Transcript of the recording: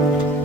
thank you